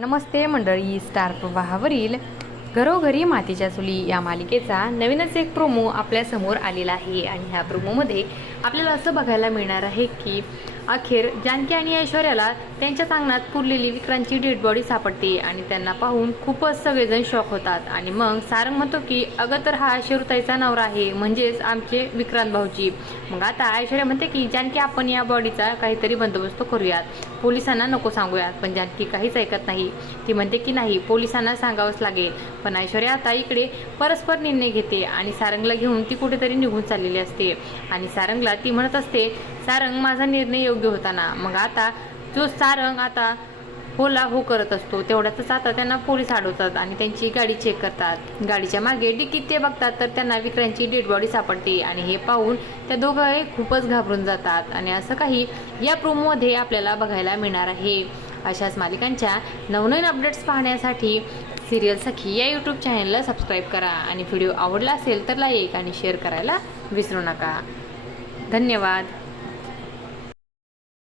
नमस्ते मंडळी, स्टार प्रवाहावरील घरोघरी मातीच्या चुली या मालिकेचा नवीनच एक प्रोमो आपल्या समोर आलेला आहे आणि ह्या प्रोमोमध्ये आपल्याला असं बघायला मिळणार आहे की अखेर जानकी आणि ऐश्वर्याला त्यांच्याच अंगणात पुरलेली विक्रांतची डेड बॉडी सापडते आणि त्यांना पाहून खूपच सगळेजण शॉक होतात. आणि मग सारंग म्हणतो की अगं तर हा शिरुताईचा नवरा आहे, म्हणजेच आमचे विक्रांत भाऊजी. मग आता ऐश्वर्या म्हणते की जानकी आपण या बॉडीचा काहीतरी बंदोबस्त करूयात, पोलिसांना नको सांगूयात. पण जानकी काहीच ऐकत नाही. ती म्हणते की नाही, पोलिसांना सांगावंच लागेल. पण ऐश्वर्या आता इकडे परस्पर निर्णय घेते आणि सारंगला घेऊन ती कुठेतरी निघून चाललेली असते. आणि सारंगला ती म्हणत असते, सारंग माझा निर्णय योग्य होता ना. मग आता जो सारंग आता होला हो करत असतो तेवढ्यातच आता त्यांना पोलीस अडवतात आणि त्यांची गाडी चेक करतात. गाडीच्या मागे डिकीत ते बघतात तर त्यांना विक्रांतची डेड बॉडी सापडते आणि हे पाहून त्या दोघंही खूपच घाबरून जातात. आणि असं काही या प्रोमोमध्ये आपल्याला बघायला मिळणार आहे. अशाच मालिकांच्या नवनवीन अपडेट्स पाहण्यासाठी सिरियल सखी या यूट्यूब चॅनलला सबस्क्राईब करा आणि व्हिडिओ आवडला असेल तर लाईक आणि शेअर करायला विसरू नका. धन्यवाद.